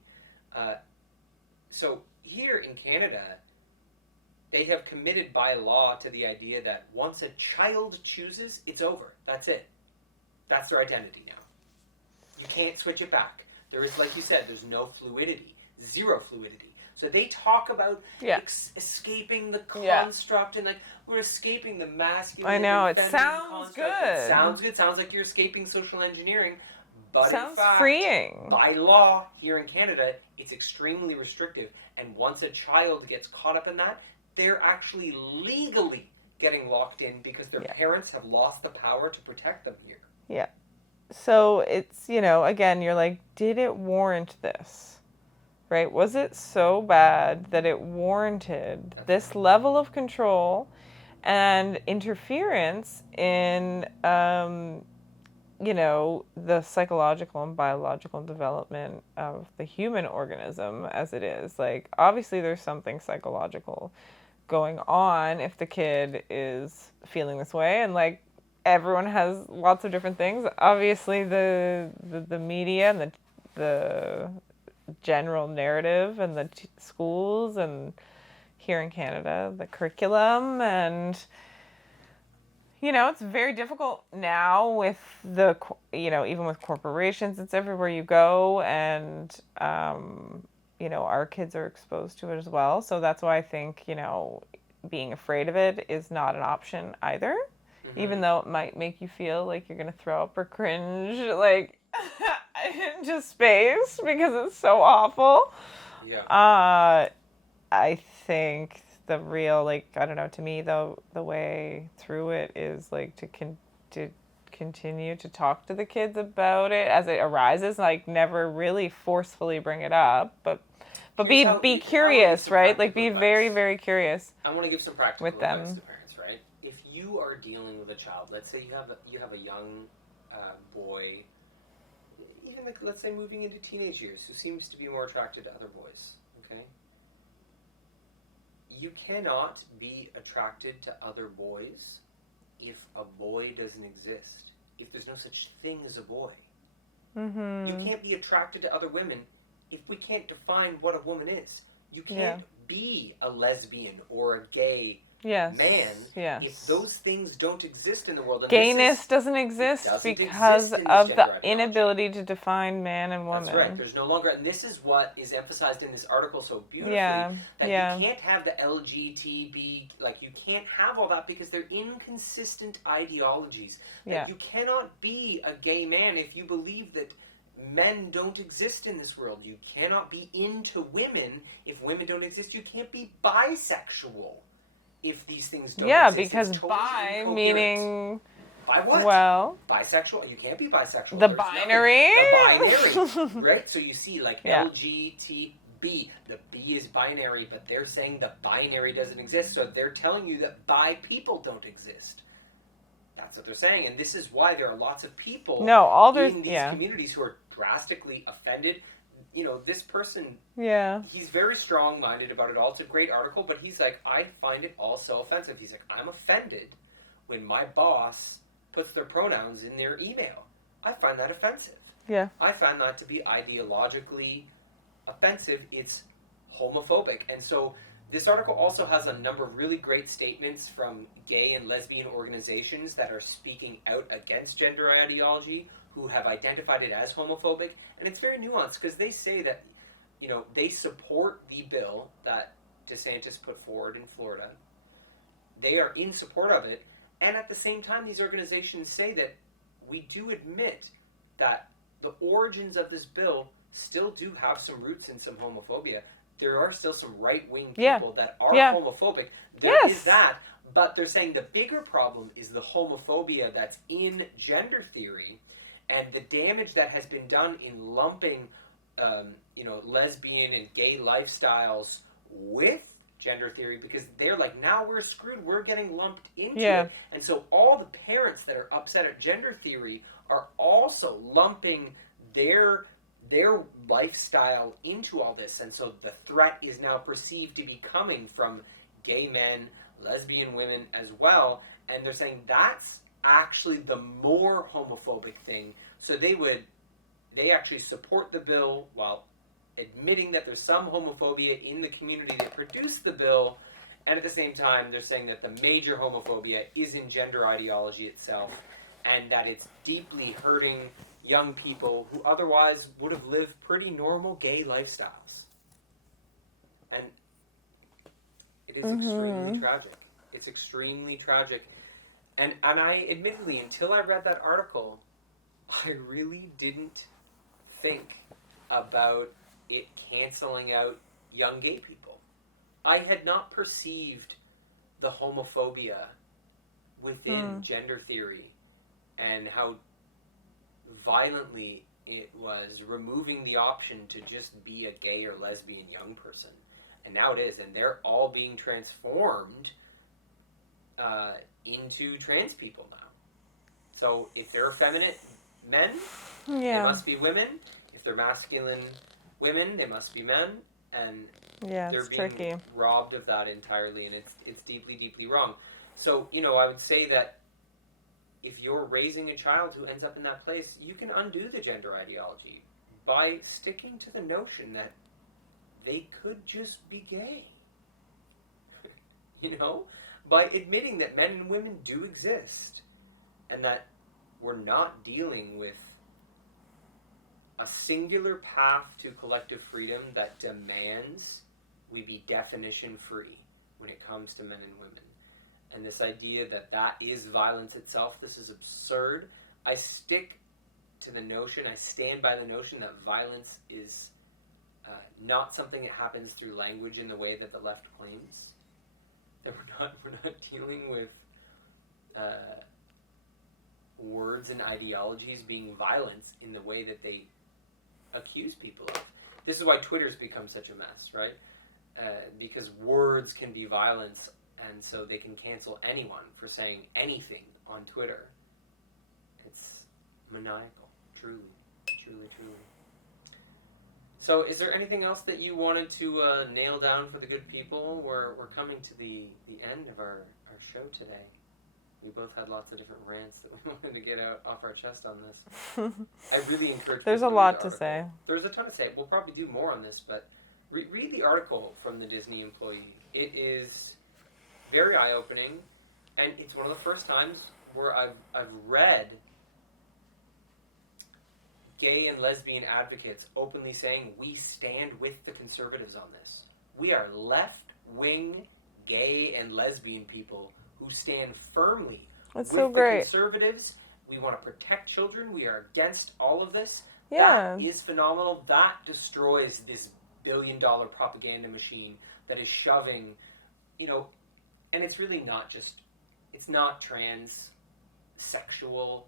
So here in Canada, They have committed by law to the idea that once a child chooses, it's over. That's it. That's their identity now. You can't switch it back. There is, like you said, there's no fluidity. Zero fluidity. So they talk about escaping the construct and like we're escaping the masculine. I know, it sounds construct. Good. It sounds good. Sounds like you're escaping social engineering. But sounds in fact, freeing. By law here in Canada, it's extremely restrictive. And once a child gets caught up in that, they're actually legally getting locked in because their parents have lost the power to protect them here. Yeah. So it's, again, you're like, did it warrant this? Right? Was it so bad that it warranted this level of control and interference in, the psychological and biological development of the human organism as it is? Like, obviously there's something psychological going on if the kid is feeling this way, and like everyone has lots of different things. Obviously the media and the general narrative and the schools and here in Canada the curriculum, and it's very difficult now with even with corporations. It's everywhere you go, and our kids are exposed to it as well. So that's why I think, being afraid of it is not an option either. Mm-hmm. Even though it might make you feel like you're going to throw up or cringe, like, into space because it's so awful. Yeah. I think the real, like, I don't know, to me, the way through it is, like, to continue to talk to the kids about it as it arises, like, never really forcefully bring it up, but be curious, right? Like, be very, very curious. I want to give some practical advice to parents, right? If you are dealing with a child, let's say you have a young boy, even like, let's say moving into teenage years, who seems to be more attracted to other boys, okay? You cannot be attracted to other boys if a boy doesn't exist, if there's no such thing as a boy. Mm-hmm. You can't be attracted to other women if we can't define what a woman is. You can't be a lesbian or a gay man if those things don't exist in the world. And gayness doesn't exist because of the inability to define man and woman. That's right. There's no longer, and this is what is emphasized in this article so beautifully, that you can't have the LGTB, like you can't have all that because they're inconsistent ideologies. Like you cannot be a gay man if you believe that men don't exist in this world. You cannot be into women if women don't exist. You can't be bisexual if these things don't exist. Because totally bi meaning... Bi what? Well... Bisexual. You can't be bisexual. The binary? The binary. Right? So you see, like, LGTB. The B is binary, but they're saying the binary doesn't exist, so they're telling you that bi people don't exist. That's what they're saying, and this is why there are lots of people in these communities who are drastically offended. This person, he's very strong-minded about it all. It's a great article, but he's like, I find it all so offensive. He's like, I'm offended when my boss puts their pronouns in their email. I find that offensive. Yeah. I find that to be ideologically offensive. It's homophobic. And so this article also has a number of really great statements from gay and lesbian organizations that are speaking out against gender ideology, who have identified it as homophobic. And it's very nuanced because they say that, they support the bill that DeSantis put forward in Florida. They are in support of it. And at the same time, these organizations say that we do admit that the origins of this bill still do have some roots in some homophobia. There are still some right-wing people that are homophobic. There is that. But they're saying the bigger problem is the homophobia that's in gender theory and the damage that has been done in lumping, lesbian and gay lifestyles with gender theory, because they're like, now we're screwed, we're getting lumped into it. And so all the parents that are upset at gender theory are also lumping their lifestyle into all this. And so the threat is now perceived to be coming from gay men, lesbian women as well. And they're saying that's actually the more homophobic thing. So they actually support the bill while admitting that there's some homophobia in the community that produced the bill, And at the same time, they're saying that the major homophobia is in gender ideology itself, and that it's deeply hurting young people who otherwise would have lived pretty normal gay lifestyles. And it is extremely tragic. It's extremely tragic. And I, admittedly, until I read that article, I really didn't think about it canceling out young gay people. I had not perceived the homophobia within gender theory and how violently it was removing the option to just be a gay or lesbian young person. And now it is, and they're all being transformed into trans people now. So if they're effeminate men, they must be women. If they're masculine women, they must be men. And they're being tricky. robbed of that entirely, and it's deeply, deeply wrong. So, I would say that if you're raising a child who ends up in that place, you can undo the gender ideology by sticking to the notion that they could just be gay. By admitting that men and women do exist, and that we're not dealing with a singular path to collective freedom that demands we be definition free when it comes to men and women. And this idea that is violence itself, this is absurd. I stand by the notion that violence is not something that happens through language in the way that the left claims. That we're not dealing with words and ideologies being violence in the way that they accuse people of. This is why Twitter's become such a mess, right? Because words can be violence, and so they can cancel anyone for saying anything on Twitter. It's maniacal, truly, truly, truly. So is there anything else that you wanted to nail down for the good people? We're coming to the end of our show today. We both had lots of different rants that we wanted to get off our chest on this. I really encourage There's a lot to say. There's a ton to say. We'll probably do more on this, but read the article from the Disney employee. It is very eye-opening, and it's one of the first times where I've read gay and lesbian advocates openly saying, we stand with the conservatives on this. We are left-wing gay and lesbian people who stand firmly with the conservatives. We want to protect children. We are against all of this. That is phenomenal. That destroys this billion-dollar propaganda machine that is shoving, and it's really not it's not transsexual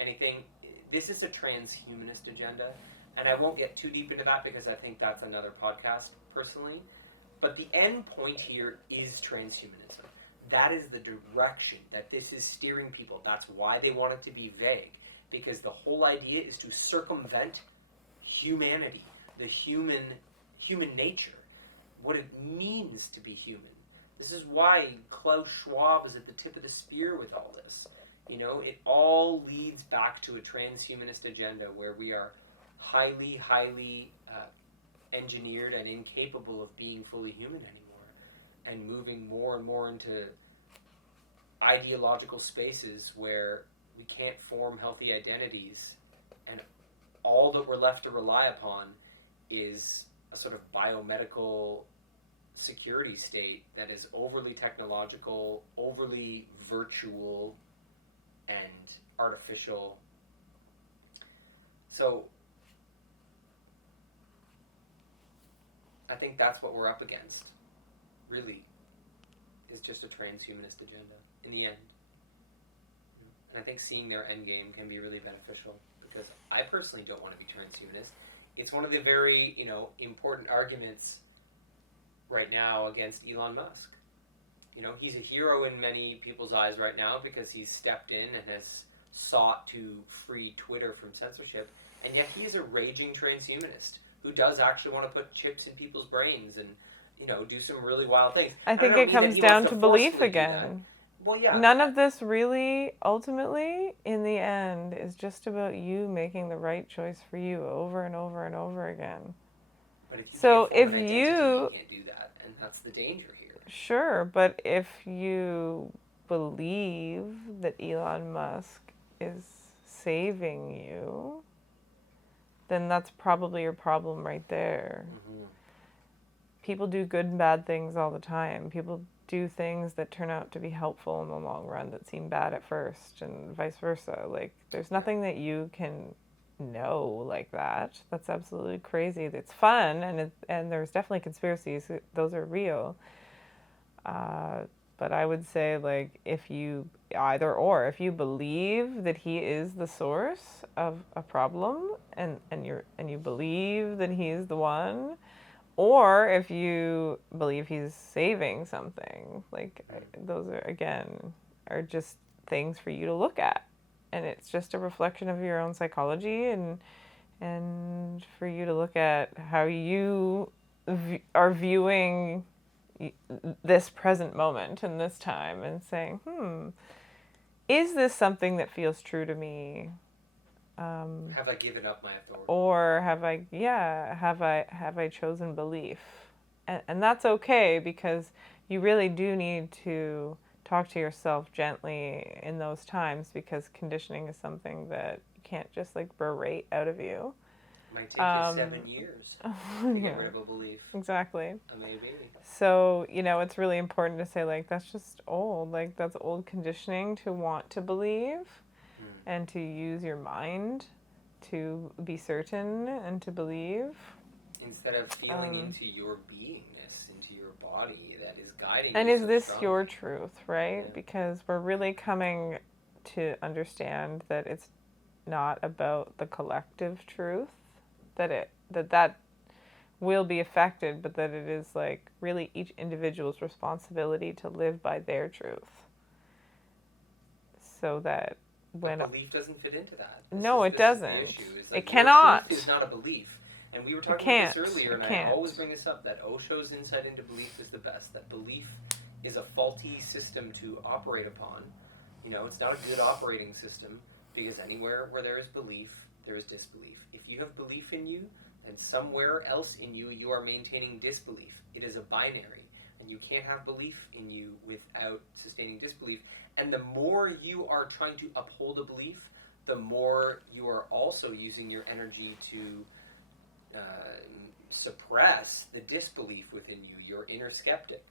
anything. This is a transhumanist agenda, and I won't get too deep into that because I think that's another podcast, personally. But the end point here is transhumanism. That is the direction that this is steering people. That's why they want it to be vague, because the whole idea is to circumvent humanity, the human nature, what it means to be human. This is why Klaus Schwab is at the tip of the spear with all this. It all leads back to a transhumanist agenda where we are highly, highly engineered and incapable of being fully human anymore, and moving more and more into ideological spaces where we can't form healthy identities, and all that we're left to rely upon is a sort of biomedical security state that is overly technological, overly virtual, and artificial. So I think that's what we're up against, really, is just a transhumanist agenda in the end. And I think seeing their end game can be really beneficial, because I personally don't want to be transhumanist. It's one of the very, important arguments right now against Elon Musk. He's a hero in many people's eyes right now because he's stepped in and has sought to free Twitter from censorship, and yet he's a raging transhumanist who does actually want to put chips in people's brains and, do some really wild things. I think it comes down to belief again. Well, yeah. None of this really, ultimately, in the end, is just about you making the right choice for you over and over and over again. But if you so can't form if an identity, you can't do that, and that's the danger here. Sure, but if you believe that Elon Musk is saving you, then that's probably your problem right there. Mm-hmm. People do good and bad things all the time. People do things that turn out to be helpful in the long run that seem bad at first, and vice versa. Like, there's nothing that you can know like that. That's absolutely crazy. It's fun, and there's definitely conspiracies. Those are real. Uh, but I would say, like, if you if you believe that he is the source of a problem, and you believe that he is the one, or if you believe he's saving something, like, those are, again, are just things for you to look at, and it's just a reflection of your own psychology, and for you to look at how you are viewing this present moment and this time, and saying, is this something that feels true to me? Have I given up my authority? Or have I chosen belief? And that's okay, because you really do need to talk to yourself gently in those times, because conditioning is something that you can't just like berate out of you. It might take you 7 years to get rid of a belief. Exactly. Maybe. So, it's really important to say, like, that's just old. Like, that's old conditioning to want to believe and to use your mind to be certain and to believe. Instead of feeling into your beingness, into your body that is guiding and you. And is this strongly. your truth, right? Yeah. Because we're really coming to understand that it's not about the collective truth, that will be affected, but that it is like really each individual's responsibility to live by their truth. So that when but belief doesn't fit into that. It doesn't. The issue. Is like, it cannot. Your truth is not a belief. And we were talking about this earlier, and I always bring this up, that Osho's insight into belief is the best. That belief is a faulty system to operate upon. It's not a good operating system, because anywhere where there is belief, there is disbelief. If you have belief in you, then somewhere else in you, you are maintaining disbelief. It is a binary, and you can't have belief in you without sustaining disbelief. And the more you are trying to uphold a belief, the more you are also using your energy to suppress the disbelief within you, your inner skeptic,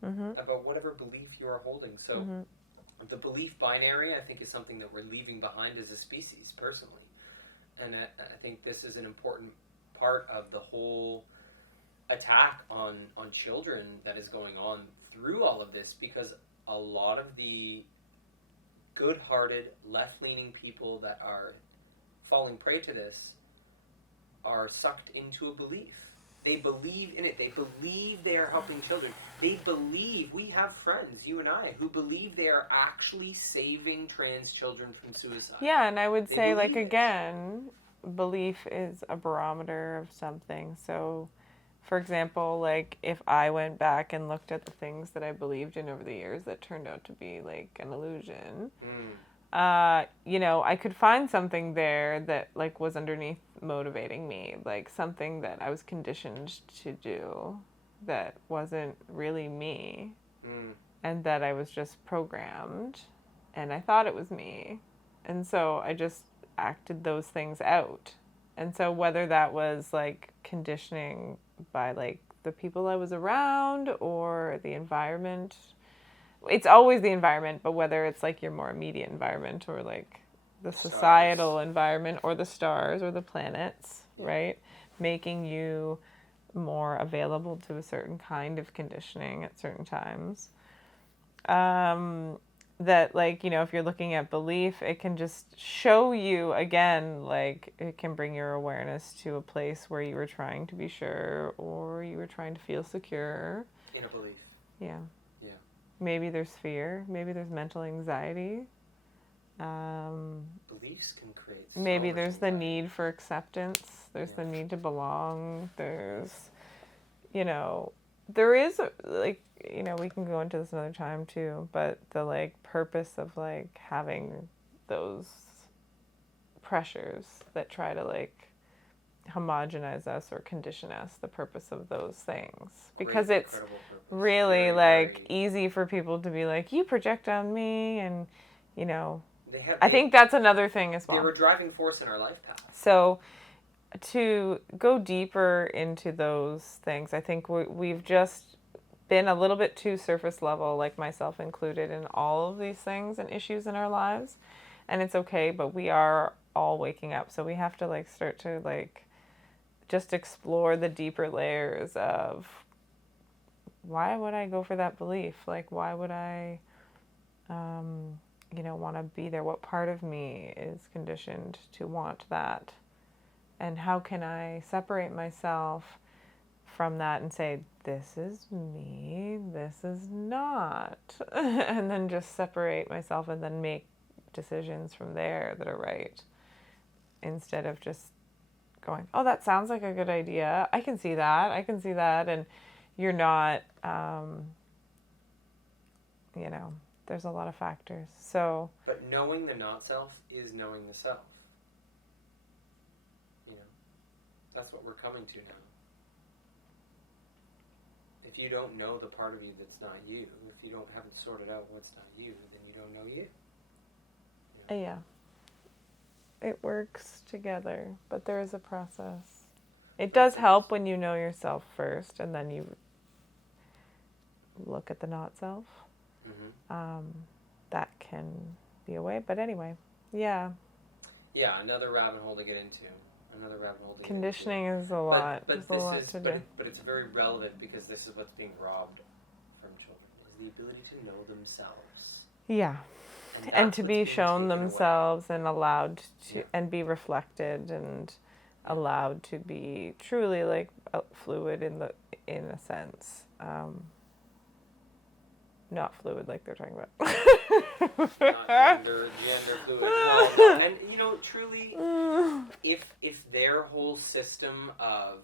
about whatever belief you are holding. So the belief binary, I think, is something that we're leaving behind as a species, personally. And I think this is an important part of the whole attack on children that is going on through all of this, because a lot of the good-hearted, left-leaning people that are falling prey to this are sucked into a belief. They believe in it. They believe they are helping children. They believe, we have friends, you and I, who believe they are actually saving trans children from suicide. Yeah, and I would say, like, again, belief is a barometer of something. So, for example, like, if I went back and looked at the things that I believed in over the years that turned out to be, like, an illusion, I could find something there that, like, was underneath motivating me, like something that I was conditioned to do that wasn't really me, and that I was just programmed, and I thought it was me, and so I just acted those things out. And so whether that was like conditioning by like the people I was around or the environment, it's always the environment, but whether it's like your more immediate environment or like the societal environment or the stars or the planets, right? Making you more available to a certain kind of conditioning at certain times. That, like, if you're looking at belief, it can just show you, again, like, it can bring your awareness to a place where you were trying to be sure or you were trying to feel secure. In a belief. Yeah. Yeah. Maybe there's fear. Maybe there's mental anxiety. Beliefs can create maybe there's the need for acceptance. There's the need to belong. There's, there is, like, we can go into this another time too, but the, like, purpose of, like, having those pressures that try to, like, homogenize us or condition us, the purpose of those things. Great, Because it's incredible purpose. really, Very, like, very- easy for people to be like, you project on me, and, you know, They I think that's another thing as they well. were a driving force in our life path. So to go deeper into those things, I think we've just been a little bit too surface level, like myself included, in all of these things and issues in our lives. And it's okay, but we are all waking up. So we have to, like, start to, like, just explore the deeper layers of why would I go for that belief? Like, why would I, want to be there? What part of me is conditioned to want that? And how can I separate myself from that and say, this is me, this is not. And then just separate myself and then make decisions from there that are right. Instead of just going, oh, that sounds like a good idea. I can see that. And you're not, there's a lot of factors. So, But knowing the not self is knowing the self. That's what we're coming to now. If you don't know the part of you that's not you, if you haven't sorted out what's not you, then you don't know you. Yeah. It works together, but there is a process. It does help when you know yourself first, and then you look at the not self. Mm-hmm. That can be a way, but anyway, yeah. Yeah, another rabbit hole to get into. Conditioning is a lot. But There's a lot to do. But it's very relevant because this is what's being robbed from children, is the ability to know themselves. Yeah. And to be shown themselves and allowed to, and be reflected and allowed to be truly, like, fluid in a sense. Not fluid like they're talking about. Not gender fluid. No. And truly, if their whole system of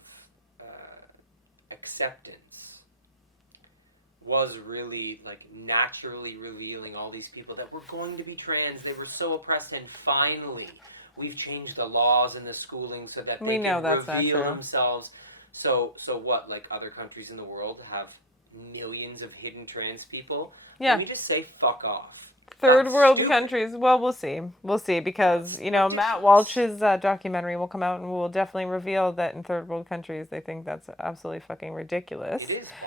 acceptance was really, like, naturally revealing all these people that were going to be trans, they were so oppressed, and finally we've changed the laws and the schooling so that they can reveal themselves. So what, like, other countries in the world have millions of hidden trans people? Yeah. Let me just say, fuck off. Third world countries. Well, we'll see, because Matt Walsh's documentary will come out and will definitely reveal that in third world countries they think that's absolutely fucking ridiculous,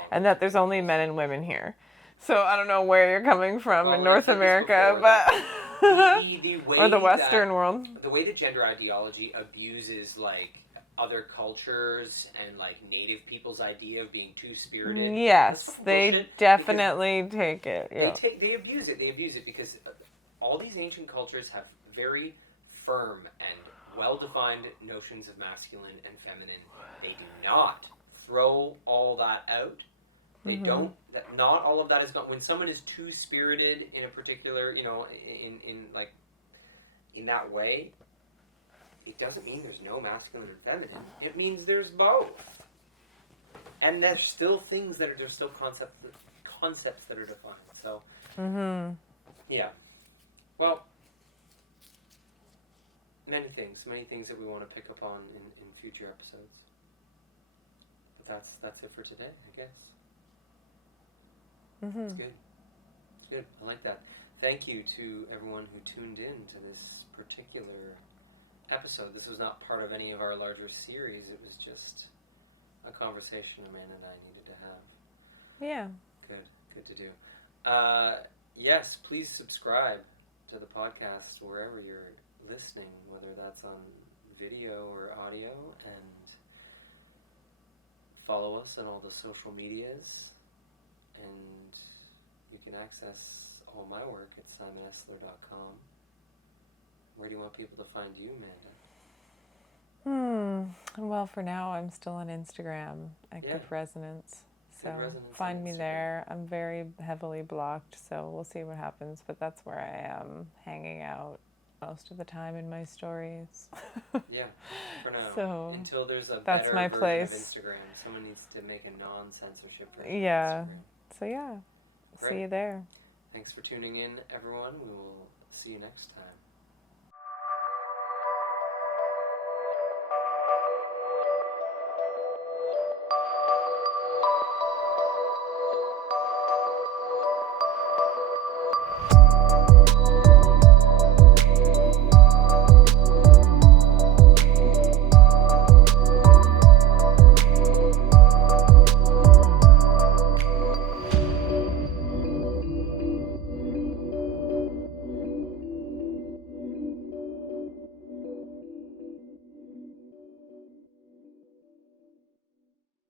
and that there's only men and women here. So I don't know where you're coming from in North America, but the way or the Western world. The way that gender ideology abuses, like, other cultures and, like, native people's idea of being two-spirited. Yes, they definitely take it. Yeah. They abuse it because all these ancient cultures have very firm and well-defined notions of masculine and feminine. They do not throw all that out. They don't. Not all of that is gone. When someone is two-spirited in a particular, in that way, it doesn't mean there's no masculine and feminine. It means there's both. And there's still things that are, there's still concepts that are defined. So, yeah. Well, many things that we want to pick up on in future episodes. But that's it for today, I guess. It's good. I like that. Thank you to everyone who tuned in to this particular episode. This was not part of any of our larger series. It was just a conversation Amanda and I needed to have. Yeah. Good to do. Yes, please subscribe to the podcast wherever you're listening, whether that's on video or audio, and follow us on all the social medias, and you can access all my work at simonessler.com. Where do you want people to find you, Amanda? Well, for now, I'm still on Instagram at Good Resonance. So find me there. I'm very heavily blocked, so we'll see what happens. But that's where I am hanging out most of the time in my stories. Yeah, for now. So until there's a that's better my version place. of Instagram. Someone needs to make a non-censorship version of Instagram. So yeah, Great. see you there. Thanks for tuning in, everyone. We will see you next time. Bye.